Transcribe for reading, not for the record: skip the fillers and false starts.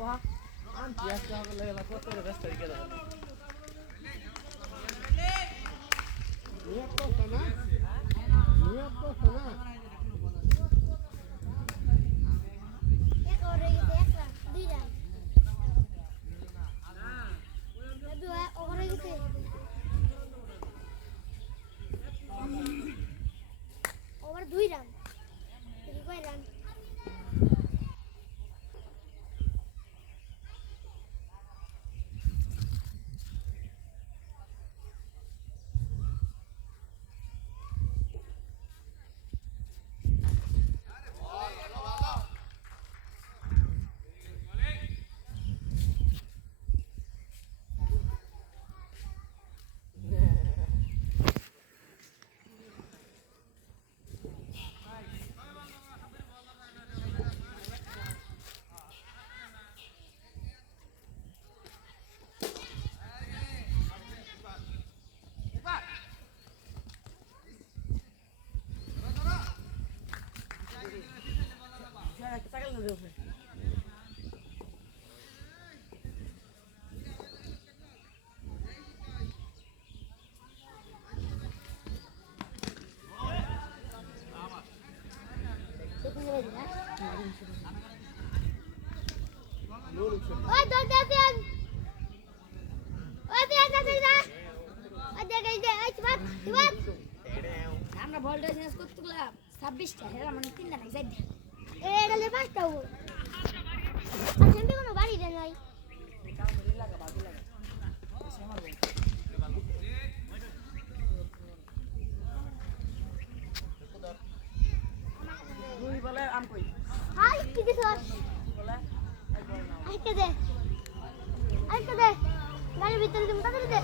anzi la cotta deve essere richiesta. নিয়ে কথা না নিয়ে কথা না এক ওরে গেছে এক রান দুই রান দুই ওরে গেছে ওভার দুই রান তুমি কয় রান ওই দল দেখেন ওই বিয়া যাচ্ছে না ওই দেখে এই যে এই বাত বাত আমরা বলটা চেঞ্জ করতে গেলাম 26টা এরা মানে তিনটা নাই যাই এই গেলে পাঁচটা ও আছেন কি কোনো বাড়ি রে নাই দুই বলে আম কই হাই কি দিছস বলে আইতে দে গাড়ির ভিতরে তুমি তাড়াতাড়ি দে